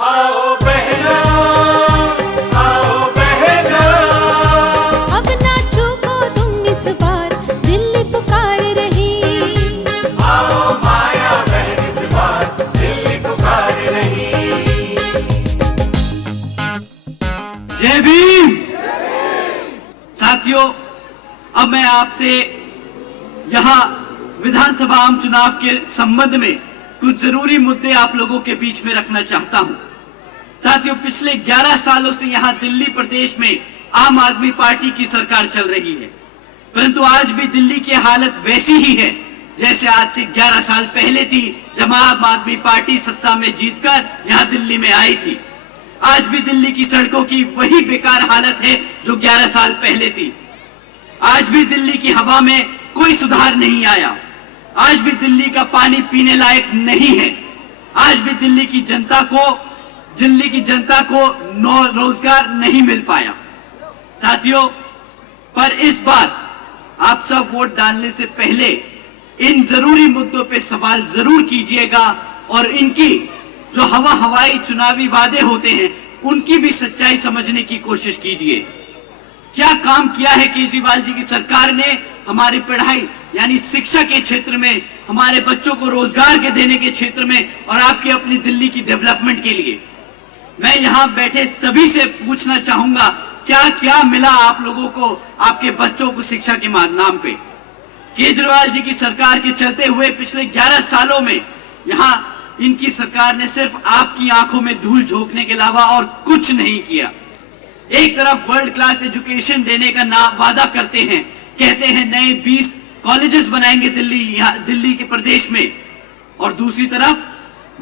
आओ बहना, आओ बहना, अब ना चूको तुम इस बार, दिल्ली पुकार रही। आओ माया बहन इस बार, दिल्ली पुकार रही। जय भीम। साथियों, अब मैं आपसे यहाँ विधानसभा आम चुनाव के संबंध में कुछ जरूरी मुद्दे आप लोगों के बीच में रखना चाहता हूं। साथियों, पिछले 11 सालों से यहाँ दिल्ली प्रदेश में आम आदमी पार्टी की सरकार चल रही है, परंतु आज भी दिल्ली की हालत वैसी ही है जैसे आज से 11 साल पहले थी, जब आम आदमी पार्टी सत्ता में जीतकर यहाँ दिल्ली में आई थी। आज भी दिल्ली की सड़कों की वही बेकार हालत है जो 11 साल पहले थी। आज भी दिल्ली की हवा में कोई सुधार नहीं आया। आज भी दिल्ली का पानी पीने लायक नहीं है। आज भी दिल्ली की जनता को रोजगार नहीं मिल पाया। साथियों, पर इस बार आप सब वोट डालने से पहले इन जरूरी मुद्दों पे सवाल जरूर कीजिएगा और इनकी जो हवाई चुनावी वादे होते हैं उनकी भी सच्चाई समझने की कोशिश कीजिए। क्या काम किया है केजरीवाल जी की सरकार ने हमारी पढ़ाई यानी शिक्षा के क्षेत्र में, हमारे बच्चों को रोजगार के देने के क्षेत्र में और आपकी अपनी दिल्ली की डेवलपमेंट के लिए। मैं यहाँ बैठे सभी से पूछना चाहूंगा, क्या क्या मिला आप लोगों को, आपके बच्चों को शिक्षा के नाम पे? केजरीवाल जी की सरकार के चलते हुए पिछले 11 सालों में यहाँ इनकी सरकार ने सिर्फ आपकी आंखों में धूल झोंकने के अलावा और कुछ नहीं किया। एक तरफ वर्ल्ड क्लास एजुकेशन देने का वादा करते हैं, कहते हैं नए 20 कॉलेजेस बनाएंगे दिल्ली के प्रदेश में, और दूसरी तरफ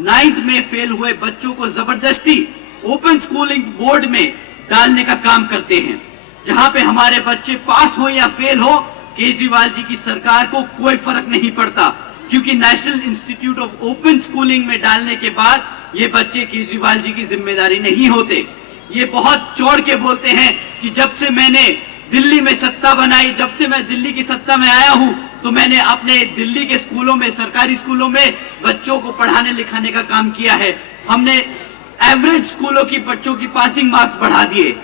9th में फेल हुए बच्चों को जबरदस्ती ओपन स्कूलिंग बोर्ड में डालने का काम करते हैं। जहां पे हमारे बच्चे पास हो या फेल हो, केजरीवाल जी की सरकार को कोई फर्क नहीं पड़ता, क्योंकि national institute of open schooling में डालने के बाद ये बच्चे केजरीवाल जी की जिम्मेदारी नहीं होते। ये बहुत चौड़ के बोलते हैं कि जब से मैंने दिल्ली में सत्ता बनाई, जब से मैं दिल्ली की सत्ता में आया हूं, तो मैंने अपने दिल्ली के स्कूलों में, सरकारी स्कूलों में बच्चों को पढ़ाने लिखाने का काम किया है। हमने एवरेज स्कूलों की बच्चों की पासिंग मार्क्स बढ़ा दिए।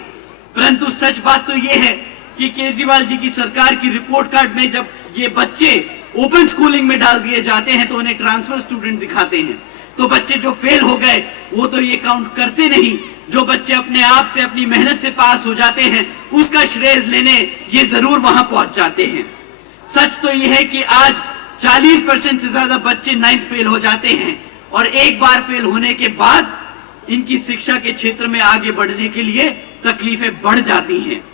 परंतु सच बात तो यह है कि केजरीवाल जी की सरकार की रिपोर्ट कार्ड में जब ये बच्चे ओपन स्कूलिंग में डाल दिए जाते हैं तो उन्हें ट्रांसफर स्टूडेंट दिखाते हैं। तो बच्चे जो फेल हो गए वो तो ये काउंट करते नहीं। जो बच्चे अपने आप से, अपनी मेहनत से पास हो जाते हैं, उसका श्रेय लेने ये जरूर वहां पहुंच जाते हैं। सच तो यह है कि आज 40% से ज्यादा बच्चे 9th फेल हो जाते हैं, और एक बार फेल होने के बाद इनकी शिक्षा के क्षेत्र में आगे बढ़ने के लिए तकलीफें बढ़ जाती हैं।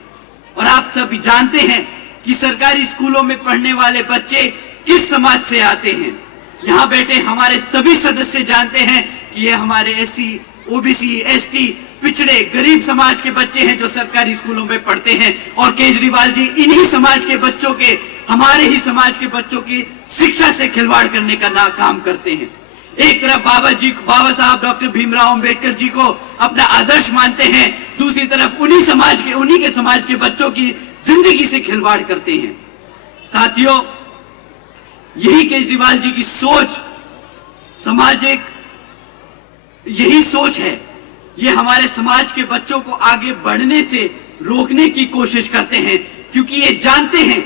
और आप सभी जानते हैं कि सरकारी स्कूलों में पढ़ने वाले बच्चे किस समाज से आते हैं। यहाँ बैठे हमारे सभी सदस्य जानते हैं कि ये हमारे SC, OBC, ST, पिछड़े गरीब समाज के बच्चे हैं जो सरकारी स्कूलों में पढ़ते हैं, और केजरीवाल जी इन्हीं समाज के बच्चों के, हमारे ही समाज के बच्चों की शिक्षा से खिलवाड़ करने का काम करते हैं। एक तरफ बाबा साहब डॉक्टर भीमराव अंबेडकर जी को अपना आदर्श मानते हैं, दूसरी तरफ उन्हीं के समाज के बच्चों की जिंदगी से खिलवाड़ करते हैं। साथियों, यही केजरीवाल जी की सोच, सामाजिक यही सोच है, ये हमारे समाज के बच्चों को आगे बढ़ने से रोकने की कोशिश करते हैं, क्योंकि ये जानते हैं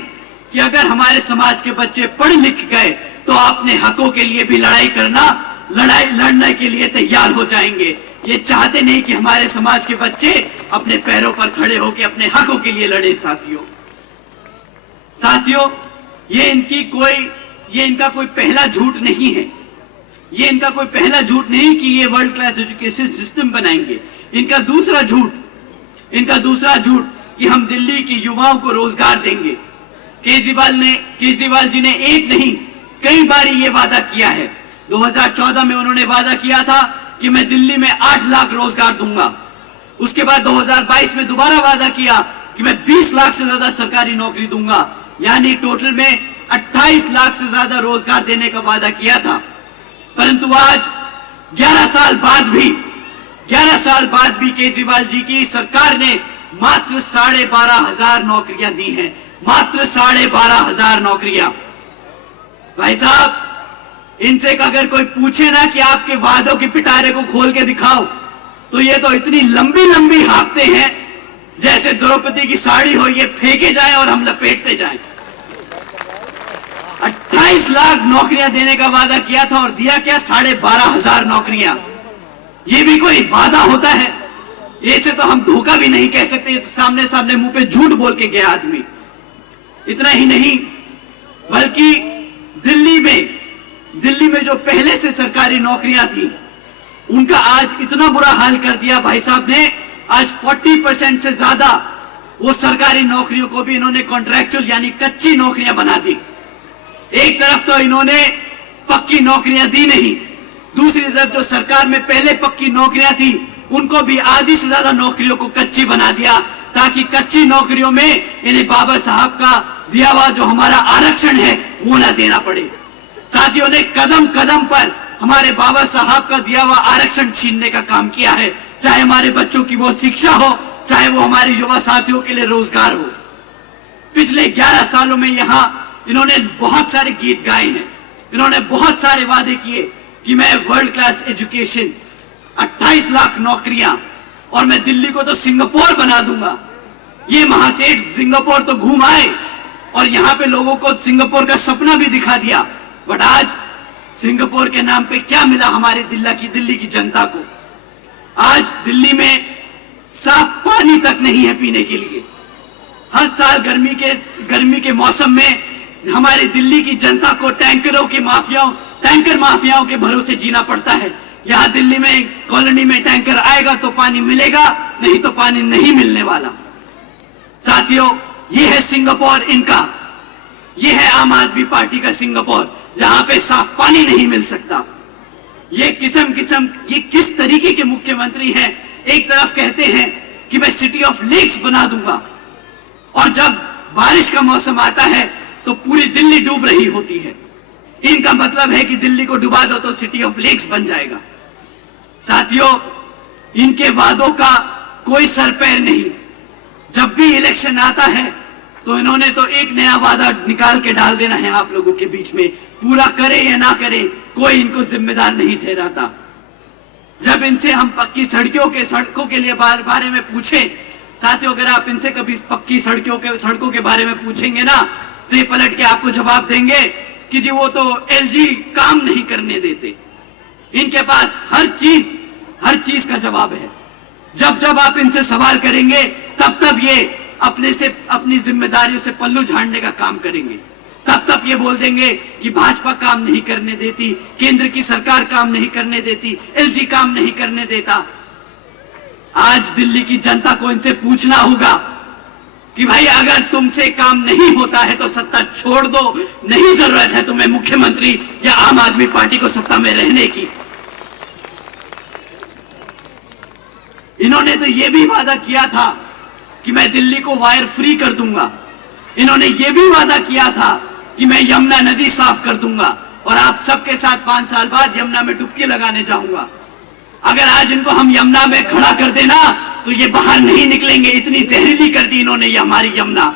कि अगर हमारे समाज के बच्चे पढ़ लिख गए तो अपने हकों के लिए भी लड़ने के लिए तैयार हो जाएंगे। ये चाहते नहीं कि हमारे समाज के बच्चे अपने पैरों पर खड़े होकर अपने हकों के लिए लड़े। साथियों, ये इनका कोई पहला झूठ नहीं है। ये इनका कोई पहला झूठ नहीं कि ये वर्ल्ड क्लास एजुकेशन सिस्टम बनाएंगे। इनका दूसरा झूठ कि हम दिल्ली के युवाओं को रोजगार देंगे। केजरीवाल जी ने एक नहीं कई बार ये वादा किया है। 2014 में उन्होंने वादा किया था कि मैं दिल्ली में 8 लाख रोजगार दूंगा। उसके बाद 2022 में दोबारा वादा किया कि मैं 20 लाख से ज्यादा सरकारी नौकरी दूंगा, यानी टोटल में 28 लाख से ज्यादा रोजगार देने का वादा किया था। परंतु आज 11 साल बाद भी केजरीवाल जी की सरकार ने मात्र 12,500 नौकरियां दी हैं। मात्र 12,500 नौकरियां। भाई साहब, इनसे अगर कोई पूछे ना कि आपके वादों के पिटारे को खोल के दिखाओ, तो ये तो इतनी लंबी लंबी हाँकते हैं जैसे द्रौपदी की साड़ी हो, ये फेंके जाए और हम लपेटते जाएं। 28 लाख नौकरियां देने का वादा किया था और दिया क्या? 12,500 नौकरियां। ये भी कोई वादा होता है? ऐसे तो हम धोखा भी नहीं कह सकते, तो सामने सामने मुंह पे झूठ बोल के गया आदमी। इतना ही नहीं, बल्कि दिल्ली में जो पहले से सरकारी नौकरियां थी उनका आज इतना बुरा हाल कर दिया भाई साहब ने। आज 40% से ज्यादा वो सरकारी नौकरियों को भी इन्होंने कॉन्ट्रैक्चुअल यानी कच्ची नौकरियां बना दी। एक तरफ तो इन्होंने पक्की नौकरियां दी नहीं, दूसरी तरफ जो सरकार में पहले पक्की नौकरियां थी उनको भी आधी से ज्यादा नौकरियों को कच्ची बना दिया, ताकि कच्ची नौकरियों में इन्हें बाबा साहब का दिया हुआ जो हमारा आरक्षण है वो ना देना पड़े। साथियों ने कदम कदम पर हमारे बाबा साहब का दिया हुआ आरक्षण छीनने का काम किया है, चाहे हमारे बच्चों की वो शिक्षा हो, चाहे वो हमारे युवा साथियों के लिए रोजगार हो। पिछले 11 सालों में यहाँ इन्होंने बहुत सारे गीत गाए हैं, इन्होंने बहुत सारे वादे किए कि मैं वर्ल्ड क्लास एजुकेशन, 28 लाख नौकरियां, और मैं दिल्ली को तो सिंगापुर बना दूंगा। ये महासेठ सिंगापुर तो घूम आए और यहाँ पे लोगों को सिंगापुर का सपना भी दिखा दिया, बट आज सिंगापुर के नाम पे क्या मिला हमारे दिल्ली की जनता को? आज दिल्ली में साफ पानी तक नहीं है पीने के लिए। हर साल गर्मी के मौसम में हमारे दिल्ली की जनता को टैंकर माफियाओं के भरोसे जीना पड़ता है। यहाँ दिल्ली में कॉलोनी में टैंकर आएगा तो पानी मिलेगा, नहीं तो पानी नहीं मिलने वाला। साथियों, ये है सिंगापुर इनका, ये है आम आदमी पार्टी का सिंगापुर, जहां पे साफ पानी नहीं मिल सकता। ये किस तरीके के मुख्यमंत्री हैं? एक तरफ कहते हैं कि मैं सिटी ऑफ लेक्स बना दूंगा, और जब बारिश का मौसम आता है तो पूरी दिल्ली डूब रही होती है। इनका मतलब है कि दिल्ली को डुबा दो तो सिटी ऑफ लेक्स बन जाएगा। साथियों, इनके वादों का कोई सर पैर नहीं। जब भी इलेक्शन आता है तो इन्होंने तो एक नया वादा निकाल के डाल देना है आप लोगों के बीच में, पूरा करे या ना करे कोई इनको जिम्मेदार नहीं ठहराता। जब इनसे हम पक्की सड़कों के लिए बारे में पूछे, साथियों अगर आप इनसे कभी पक्की सड़कों के बारे में पूछेंगे ना, तो ये पलट के आपको जवाब देंगे कि जी वो तो एलजी काम नहीं करने देते। इनके पास हर चीज का जवाब है। जब आप इनसे सवाल करेंगे तब ये अपनी जिम्मेदारियों से पल्लू झाड़ने का काम करेंगे। तब ये बोल देंगे कि भाजपा काम नहीं करने देती, केंद्र की सरकार काम नहीं करने देती, एलजी काम नहीं करने देता। आज दिल्ली की जनता को इनसे पूछना होगा कि भाई अगर तुमसे काम नहीं होता है तो सत्ता छोड़ दो, नहीं जरूरत है तुम्हें मुख्यमंत्री या आम आदमी पार्टी को सत्ता में रहने की। इन्होंने तो यह भी वादा किया था कि मैं दिल्ली को वायर फ्री कर दूंगा। इन्होंने यह भी वादा किया था कि मैं यमुना नदी साफ कर दूंगा और आप सबके साथ 5 साल बाद यमुना में डुबकी लगाने जाऊंगा। अगर आज इनको हम यमुना में खड़ा कर देना तो ये बाहर नहीं निकलेंगे, इतनी जहरीली कर दी इन्होंने ये हमारी यमुना।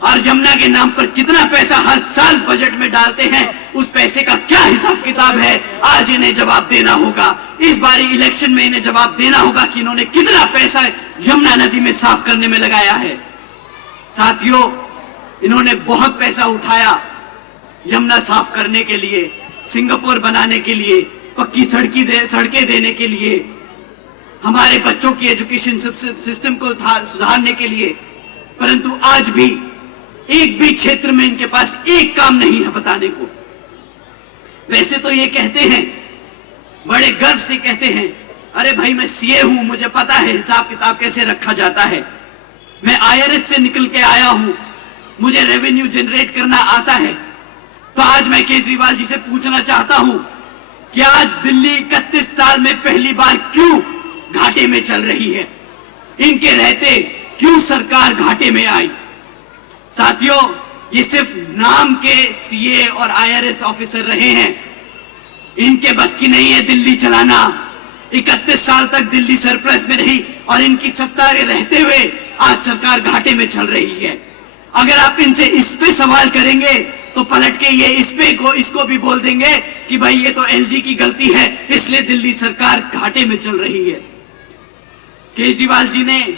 और यमुना के नाम पर कितना पैसा हर साल बजट में डालते हैं, उस पैसे का क्या हिसाब किताब है, आज इन्हें जवाब देना होगा। इस बारी इलेक्शन में इन्हें जवाब देना होगा कि इन्होंने कितना पैसा यमुना नदी में साफ करने में लगाया है। साथियों, इन्होंने बहुत पैसा उठाया यमुना साफ करने के लिए, सिंगापुर बनाने के लिए, पक्की सड़कें देने के लिए, हमारे बच्चों की एजुकेशन सिस्टम को सुधारने के लिए, परंतु आज भी एक भी क्षेत्र में इनके पास एक काम नहीं है बताने को। वैसे तो ये कहते हैं, बड़े गर्व से कहते हैं, अरे भाई मैं सीए हूं, मुझे पता है हिसाब किताब कैसे रखा जाता है, मैं आईआरएस से निकल के आया हूं, मुझे रेवेन्यू जनरेट करना आता है। तो आज मैं केजरीवाल जी से पूछना चाहता हूं कि आज दिल्ली 31 साल में पहली बार क्यों घाटे में चल रही है? इनके रहते क्यों सरकार घाटे में आई? साथियों, ये सिर्फ नाम के सीए और आईआरएस ऑफिसर रहे हैं, इनके बस की नहीं है दिल्ली चलाना। 31 साल तक दिल्ली सरप्लस में रही और इनकी सत्ता रहते हुए आज सरकार घाटे में चल रही है। अगर आप इनसे इस पे सवाल करेंगे तो पलट के ये इसको भी बोल देंगे कि भाई ये तो एलजी की गलती है, इसलिए दिल्ली सरकार घाटे में चल रही है। केजरीवाल जी ने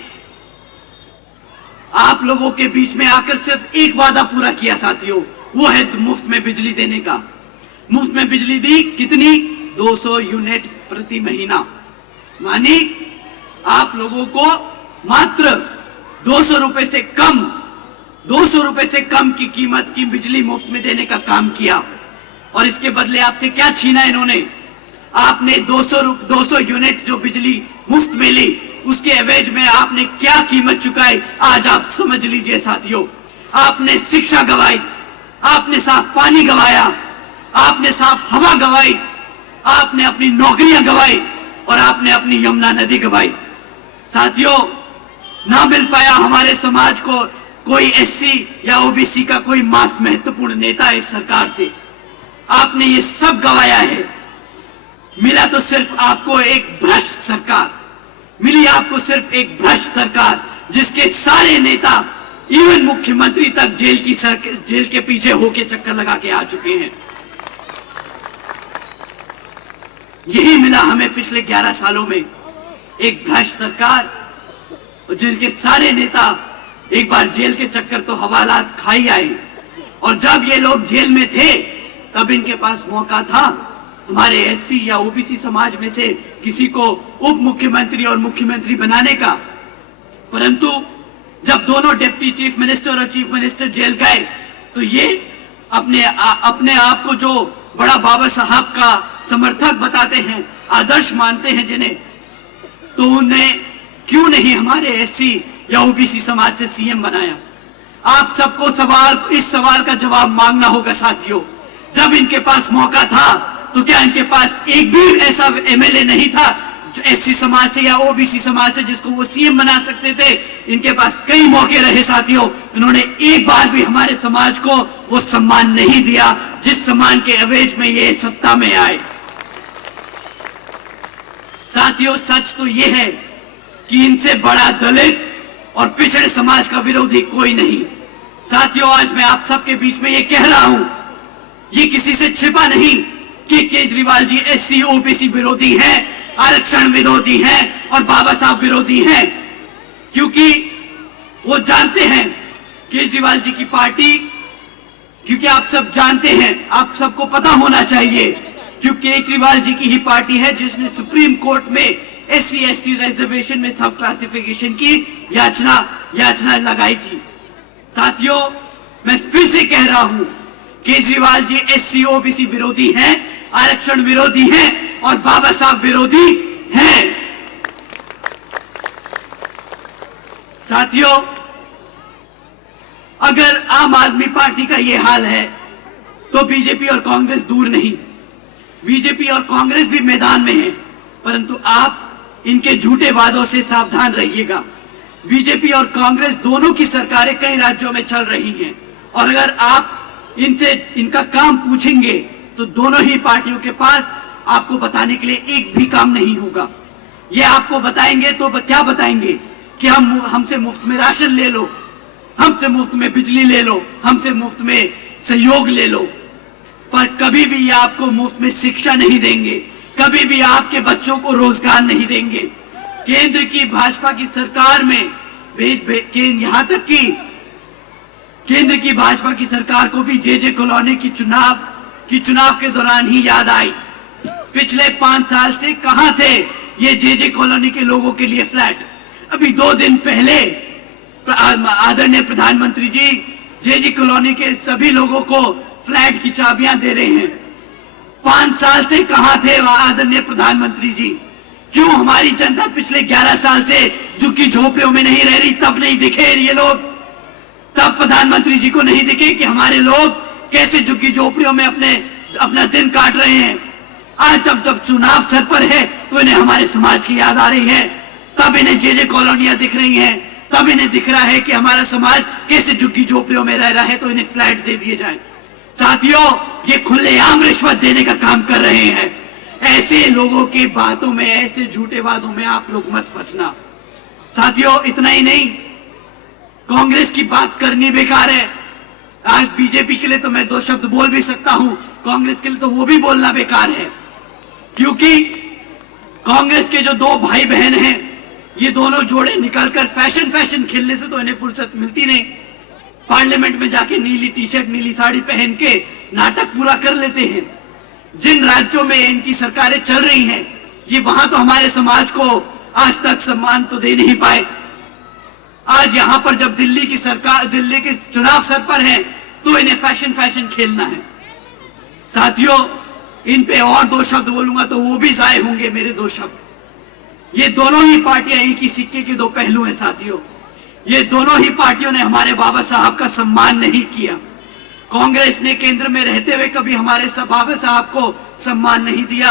आप लोगों के बीच में आकर सिर्फ एक वादा पूरा किया साथियों, वो है मुफ्त में बिजली देने का। मुफ्त में बिजली दी कितनी? 200 यूनिट प्रति महीना। मानी आप लोगों को मात्र 200 रुपए से कम की कीमत की बिजली मुफ्त में देने का काम किया। और इसके बदले आपसे क्या छीना इन्होंने? आपने 200 यूनिट जो बिजली मुफ्त में ली, उसके एवज में आपने क्या कीमत चुकाई, आज आप समझ लीजिए साथियों। आपने शिक्षा गवाई, आपने साफ पानी गवाया, आपने साफ हवा गवाई, आपने अपनी नौकरियां गवाई और आपने अपनी यमुना नदी गवाई। साथियों, ना मिल पाया हमारे समाज को कोई एससी या ओबीसी का कोई महत्वपूर्ण नेता इस सरकार से। आपने ये सब गवाया है। मिला तो सिर्फ आपको एक भ्रष्ट सरकार, मिली आपको सिर्फ एक भ्रष्ट सरकार, जिसके सारे नेता इवन मुख्यमंत्री तक जेल के पीछे होके चक्कर लगा के आ चुके हैं। यही मिला हमें पिछले 11 सालों में, एक भ्रष्ट सरकार, जिनके सारे नेता एक बार जेल के चक्कर तो हवालात खा ही आए। और जब ये लोग जेल में थे तब इनके पास मौका था हमारे एससी या ओबीसी समाज में से किसी को उप मुख्यमंत्री और मुख्यमंत्री बनाने का। परंतु जब दोनों डिप्टी चीफ मिनिस्टर और चीफ मिनिस्टर जेल गए तो ये अपने आप को जो बड़ा बाबा साहब का समर्थक बताते हैं, आदर्श मानते हैं जिन्हें, तो उन्हें क्यों नहीं हमारे एससी या ओबीसी समाज से सीएम बनाया? आप सबको इस सवाल का जवाब मांगना होगा साथियों। जब इनके पास मौका था तो क्या इनके पास एक भी ऐसा एमएलए नहीं था जो एससी समाज से या ओबीसी समाज से जिसको वो सीएम बना सकते थे? इनके पास कई मौके रहे साथियों, इन्होंने एक बार भी हमारे समाज को वो सम्मान नहीं दिया जिस सम्मान के एवज में ये सत्ता में आए। साथियों, सच तो ये है कि इनसे बड़ा दलित और पिछड़े समाज का विरोधी कोई नहीं। साथियों, आज मैं आप सबके बीच में ये कह रहा हूं, ये किसी से छिपा नहीं कि केजरीवाल जी एससी ओबीसी विरोधी हैं, आरक्षण विरोधी हैं और बाबा साहब विरोधी हैं। क्योंकि वो जानते हैं केजरीवाल जी की पार्टी, क्योंकि आप सब जानते हैं, आप सबको पता होना चाहिए, क्योंकि केजरीवाल जी की ही पार्टी है जिसने सुप्रीम कोर्ट में एससी एसटी रिजर्वेशन में सब क्लासिफिकेशन की याचना लगाई थी। साथियों, मैं फिर से कह रहा हूं, केजरीवाल जी एससी ओबीसी विरोधी हैं, आरक्षण विरोधी हैं और बाबा साहब विरोधी हैं। साथियों, अगर आम आदमी पार्टी का यह हाल है तो बीजेपी और कांग्रेस दूर नहीं। बीजेपी और कांग्रेस भी मैदान में है, परंतु आप इनके झूठे वादों से सावधान रहिएगा। बीजेपी और कांग्रेस दोनों की सरकारें कई राज्यों में चल रही हैं और अगर आप इनसे इनका काम पूछेंगे तो दोनों ही पार्टियों के पास आपको बताने के लिए एक भी काम नहीं होगा। ये आपको बताएंगे तो क्या बताएंगे कि हमसे मुफ्त में राशन ले लो, हमसे मुफ्त में बिजली ले लो, हमसे मुफ्त में सहयोग ले लो, पर कभी भी ये आपको मुफ्त में शिक्षा नहीं देंगे, कभी भी आपके बच्चों को रोजगार नहीं देंगे। केंद्र की भाजपा की सरकार में यहां तक कि केंद्र की भाजपा की सरकार को भी जे कॉलोनी की चुनाव के दौरान ही याद आई। पिछले 5 साल से कहां थे ये जे कॉलोनी के लोगों के लिए फ्लैट? अभी 2 दिन पहले आदरणीय प्रधानमंत्री जी जे कॉलोनी के सभी लोगों को फ्लैट की चाबियां दे रहे हैं। 5 साल से कहां थे आदरणीय प्रधानमंत्री जी? क्यों हमारी जनता पिछले 11 साल से झुग्गी झोपड़ियों में नहीं रह रही? तब नहीं दिखे ये लोग? तब प्रधानमंत्री जी को नहीं दिखे कि हमारे लोग कैसे झुग्गी झोपड़ियों में अपना दिन काट रहे हैं? आज जब चुनाव सर पर है तो इन्हें हमारे समाज की याद आ रही है, तब इन्हें जे कॉलोनियां दिख रही हैं, तब इन्हें दिख रहा है कि हमारा समाज कैसे झुग्गी झोपड़ियों में रह रहा है, तो इन्हें फ्लैट दे दिए जाए। साथियों, ये खुलेआम रिश्वत देने का काम कर रहे हैं। ऐसे लोगों के बातों में, ऐसे झूठे वादों में आप लोग मत फंसना। साथियों, इतना ही नहीं, कांग्रेस की बात करनी बेकार है। आज बीजेपी के लिए तो मैं 2 शब्द बोल भी सकता हूं, कांग्रेस के लिए तो वो भी बोलना बेकार है, क्योंकि कांग्रेस के जो 2 भाई बहन हैं ये दोनों जोड़े निकलकर फैशन खेलने से तो इन्हें फुर्सत मिलती नहीं। पार्लियामेंट में जाके नीली टी शर्ट नीली साड़ी पहन के नाटक पूरा कर लेते हैं। जिन राज्यों में इनकी सरकारें चल रही हैं, ये वहां तो हमारे समाज को आज तक सम्मान तो दे नहीं पाए। आज यहां पर जब दिल्ली के चुनाव सर पर है तो इन्हें फैशन खेलना है। साथियों, इन पे और 2 शब्द बोलूंगा तो वो भी जाए होंगे मेरे 2 शब्द। ये दोनों ही पार्टियां एक ही सिक्के के 2 पहलू हैं साथियों। ये दोनों ही पार्टियों ने हमारे बाबा साहब का सम्मान नहीं किया। कांग्रेस ने केंद्र में रहते हुए कभी हमारे बाबा साहब को सम्मान नहीं दिया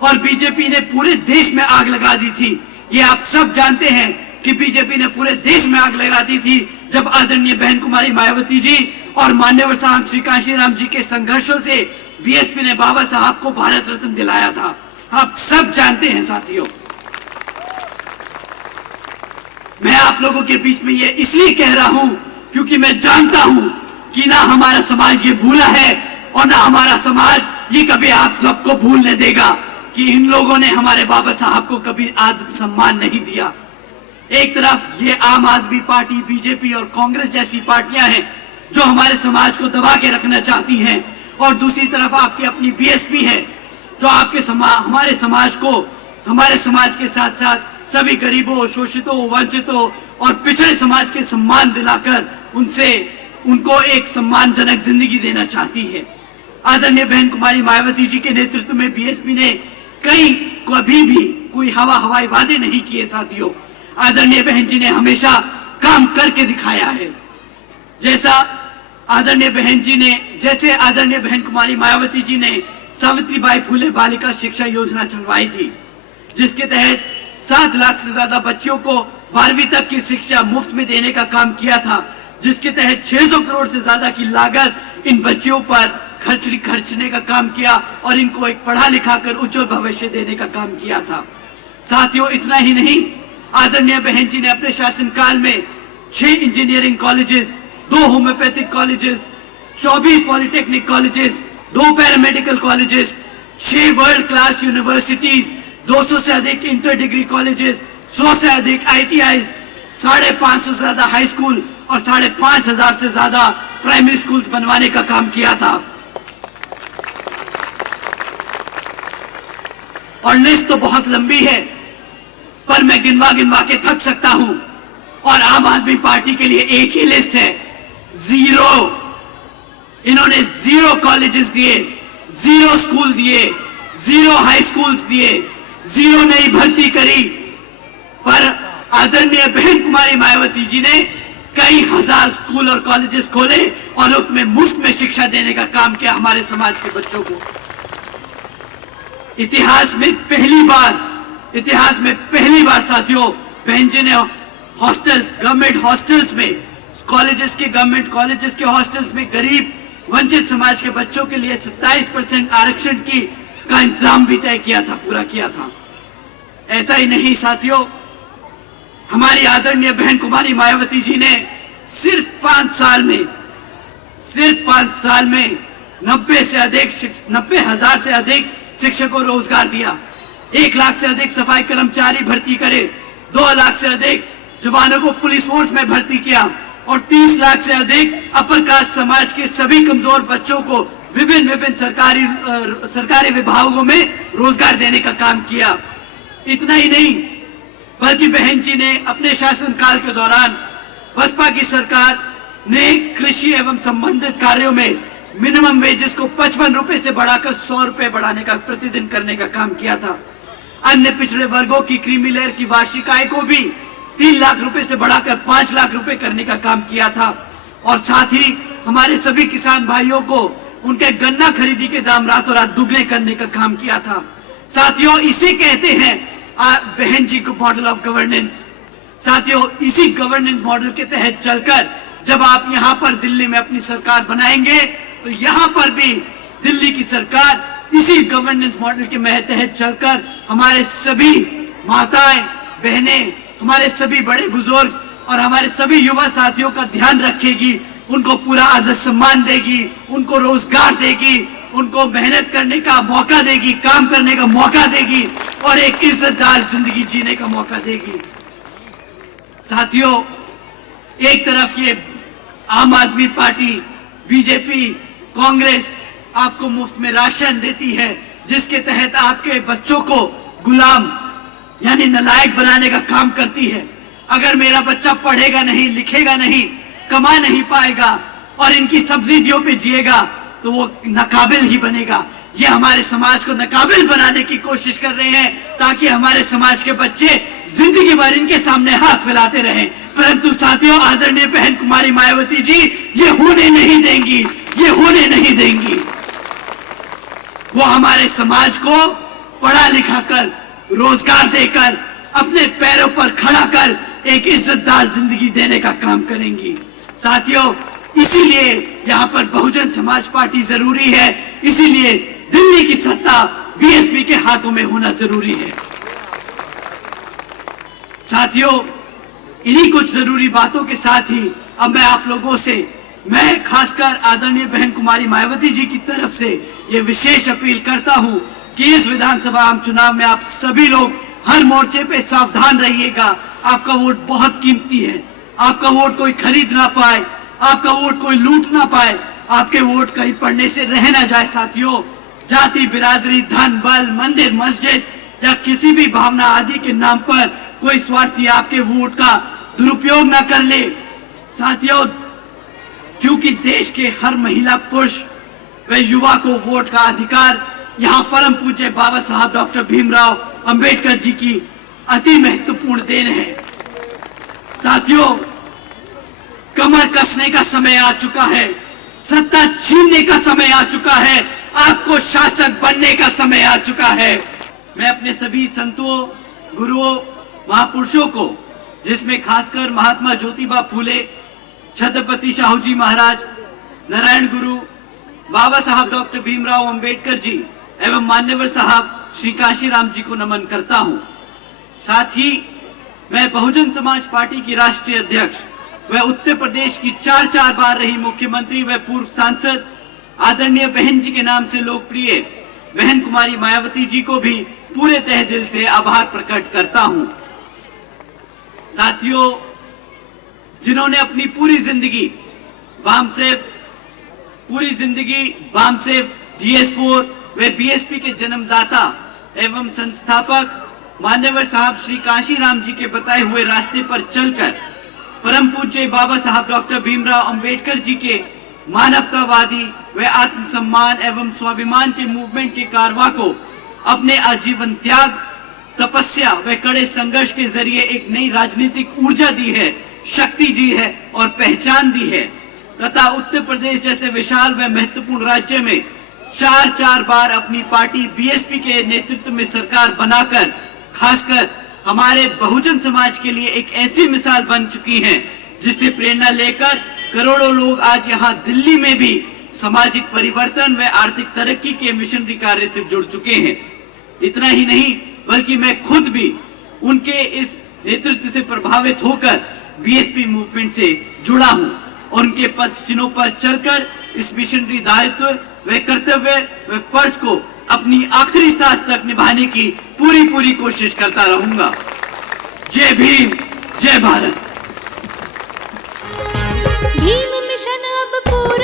और बीजेपी ने पूरे देश में आग लगा दी थी। ये आप सब जानते हैं कि बीजेपी ने पूरे देश में आग लगा दी थी जब आदरणीय बहन कुमारी मायावती जी और मान्यवर साहब श्री कांशीराम जी के संघर्षों से बीएसपी ने बाबा साहब को भारत रत्न दिलाया था। आप सब जानते हैं साथियों। मैं आप लोगों के बीच में ये इसलिए कह रहा हूं क्योंकि मैं जानता हूं कि ना हमारा समाज ये भूला है और ना हमारा समाज ये कभी आप सबको भूलने देगा कि इन लोगों ने हमारे बाबा साहब को कभी आत्म सम्मान नहीं दिया। एक तरफ ये आम आदमी पार्टी, बीजेपी और कांग्रेस जैसी पार्टियां हैं जो हमारे समाज को दबा के रखना चाहती हैं, और दूसरी तरफ आपकी अपनी बीएसपी है जो आपके हमारे समाज को, हमारे समाज के साथ साथ सभी गरीबों, शोषितों, वंचितों और पिछड़े समाज के सम्मान दिलाकर उनको एक सम्मानजनक जिंदगी देना चाहती है। आदरणीय बहन कुमारी मायावती जी के नेतृत्व में बीएसपी ने कभी भी कोई हवाई वादे नहीं किए साथियों। आदरणीय बहन जी ने हमेशा काम करके दिखाया है। जैसे आदरणीय बहन कुमारी मायावती जी ने सावित्रीबाई फुले बालिका शिक्षा योजना चलवाई थी, जिसके तहत 7 लाख से ज्यादा बच्चों को 12वीं तक की शिक्षा मुफ्त में देने का काम किया था, जिसके तहत 600 करोड़ से ज्यादा की लागत इन बच्चों पर खर्चने का काम किया और इनको एक पढ़ा लिखा कर उज्जवल भविष्य देने का काम किया था। साथियों, इतना ही नहीं, आदरणीय बहन जी ने अपने शासनकाल में 6 engineering colleges, 2 homeopathic colleges, 24 polytechnic colleges, 2 paramedical colleges, 6 world class universities, 200 से अधिक इंटर डिग्री कॉलेजेस, 100 से अधिक ITIs, 550 से ज्यादा हाई स्कूल और 5,500 से ज्यादा प्राइमरी स्कूल बनवाने का काम किया था। और लिस्ट तो बहुत लंबी है, पर मैं गिनवा के थक सकता हूं। और आम आदमी पार्टी के लिए एक ही लिस्ट है, 0। इन्होंने 0 कॉलेजेस दिए, 0 स्कूल दिए, 0 हाई स्कूल्स दिए, 0 नई भर्ती करी। पर आदरणीय बहन कुमारी मायावती जी ने कई हजार स्कूल और कॉलेजेस खोले और उसमें मुफ्त में शिक्षा देने का काम किया हमारे समाज के बच्चों को। इतिहास में पहली बार साथियों, बहन जी ने गवर्नमेंट हॉस्टल्स में, गवर्नमेंट कॉलेजेस के हॉस्टल्स में गरीब वंचित समाज के बच्चों के लिए 27% आरक्षण का इंतजाम भी पूरा किया था। ऐसा ही नहीं साथियों, हमारी आदरणीय बहन कुमारी मायावती जी ने सिर्फ 5 साल में 90,000 से अधिक शिक्षकों को रोजगार दिया, 1 लाख से अधिक सफाई कर्मचारी भर्ती करे, 2 लाख से अधिक जवानों को पुलिस फोर्स में भर्ती किया और 30 लाख से अधिक अपर कास्ट समाज के सभी कमजोर बच्चों को विभिन्न सरकारी विभागों में रोजगार देने का काम किया। इतना ही नहीं, बल्कि बहन जी ने अपने शासनकाल के दौरान बसपा की सरकार ने कृषि एवं संबंधित कार्यों में मिनिमम वेजेस को 55 रुपए से बढ़ाकर 100 रुपए बढ़ाने का, प्रतिदिन करने का काम किया था। अन्य पिछड़े वर्गों की क्रीमी लेयर की वार्षिक आय को भी 3 लाख रुपए से बढ़ाकर 5 लाख रुपए करने का काम किया था। और साथ ही हमारे सभी किसान भाइयों को उनके गन्ना खरीदी के दाम रातों रात दुगने करने का काम किया था। साथियों, इसे कहते हैं बहन जी को मॉडल ऑफ गवर्नेंस। साथियों, इसी गवर्नेंस मॉडल के तहत चलकर जब आप यहाँ पर दिल्ली में अपनी सरकार बनाएंगे तो यहाँ पर भी दिल्ली की सरकार इसी गवर्नेंस मॉडल के तहत चलकर हमारे सभी माताएं, बहनें, हमारे सभी बड़े बुजुर्ग और हमारे सभी युवा साथियों का ध्यान रखेगी, उनको पूरा आदर सम्मान देगी, उनको रोजगार देगी, उनको मेहनत करने का मौका देगी, काम करने का मौका देगी और एक इज्जतदार जिंदगी जीने का मौका देगी। साथियों, एक तरफ ये आम आदमी पार्टी, बीजेपी, कांग्रेस आपको मुफ्त में राशन देती है, जिसके तहत आपके बच्चों को गुलाम यानी नालायक बनाने का काम करती है। अगर मेरा बच्चा पढ़ेगा नहीं, लिखेगा नहीं, कमा नहीं पाएगा और इनकी सब्सिडियों पे जिएगा तो वो नाकाबिल ही बनेगा। ये हमारे समाज को नाकाबिल बनाने की कोशिश कर रहे हैं ताकि हमारे समाज के बच्चे जिंदगी भर इनके सामने हाथ फैलाते रहें। परंतु साथियों, आदरणीय बहन कुमारी मायावती जी ये होने नहीं देंगी, ये होने नहीं देंगी। वो हमारे समाज को पढ़ा लिखा कर, रोजगार देकर, अपने पैरों पर खड़ा कर एक इज्जतदार जिंदगी देने का काम करेंगी। साथियों, इसीलिए यहाँ पर बहुजन समाज पार्टी जरूरी है, इसीलिए दिल्ली की सत्ता बीएसपी के हाथों में होना जरूरी है। साथियों, इन्हीं कुछ जरूरी बातों के साथ ही अब मैं आप लोगों से, मैं खासकर आदरणीय बहन कुमारी मायावती जी की तरफ से ये विशेष अपील करता हूं कि इस विधानसभा आम चुनाव में आप सभी लोग हर मोर्चे पे सावधान रहिएगा। आपका वोट बहुत कीमती है, आपका वोट कोई खरीद ना पाए, आपका वोट कोई लूट ना पाए, आपके वोट कहीं पड़ने से रह ना जाए। साथियों, जाति, बिरादरी, धन, बल, मंदिर, मस्जिद या किसी भी भावना आदि के नाम पर कोई स्वार्थी आपके वोट का दुरुपयोग ना कर ले। साथियों, क्योंकि देश के हर महिला, पुरुष व युवा को वोट का अधिकार यहाँ परम पूज्य बाबा साहब डॉक्टर भीमराव अंबेडकर जी की अति महत्वपूर्ण देन है। साथियों, कमर कसने का समय आ चुका है, सत्ता छीनने का समय आ चुका है, आपको शासक बनने का समय आ चुका है। मैं अपने सभी संतों, गुरुओं, महापुरुषों को, जिसमें खासकर महात्मा ज्योतिबा फूले, छत्रपति शाहू जी महाराज, नारायण गुरु, बाबा साहब डॉक्टर भीमराव अंबेडकर जी एवं मान्यवर साहब श्री काशीराम जी को नमन करता हूं। साथ ही मैं बहुजन समाज पार्टी की राष्ट्रीय अध्यक्ष व उत्तर प्रदेश की 4 बार रही मुख्यमंत्री व पूर्व सांसद आदरणीय बहन जी के नाम से लोकप्रिय बहन कुमारी मायावती जी को भी पूरे तहे दिल से आभार प्रकट करता हूं। साथियों, जिन्होंने अपनी पूरी जिंदगी बामसेफ, DS4 व बीएसपी के जन्मदाता एवं संस्थापक मान्यवर साहब श्री काशीराम जी के बताए हुए रास्ते पर चलकर परम पूज्य बाबा साहब डॉक्टर भीमराव अंबेडकर जी के मानवतावादी व आत्मसम्मान एवं स्वाभिमान के मूवमेंट के कारवां को अपने आजीवन त्याग, तपस्या व कड़े संघर्ष के जरिए एक नई राजनीतिक ऊर्जा दी है, शक्ति दी है और पहचान दी है तथा उत्तर प्रदेश जैसे विशाल व महत्वपूर्ण राज्य में 4 बार अपनी पार्टी बीएसपी के नेतृत्व में सरकार बनाकर खासकर हमारे बहुजन समाज के लिए एक ऐसी मिसाल बन चुकी है जिससे प्रेरणा लेकर करोड़ों लोग आज यहाँ दिल्ली में भी सामाजिक परिवर्तन व आर्थिक तरक्की के मिशनरी कार्य से जुड़ चुके हैं। इतना ही नहीं बल्कि मैं खुद भी उनके इस नेतृत्व से प्रभावित होकर बीएसपी मूवमेंट से जुड़ा हूं और उनके पद चिन्हों पर चलकर इस मिशनरी दायित्व व कर्तव्य व फर्ज को अपनी आखिरी सांस तक निभाने की पूरी कोशिश करता रहूंगा। जय भीम, जय भारत। भीम मिशन अब पूरा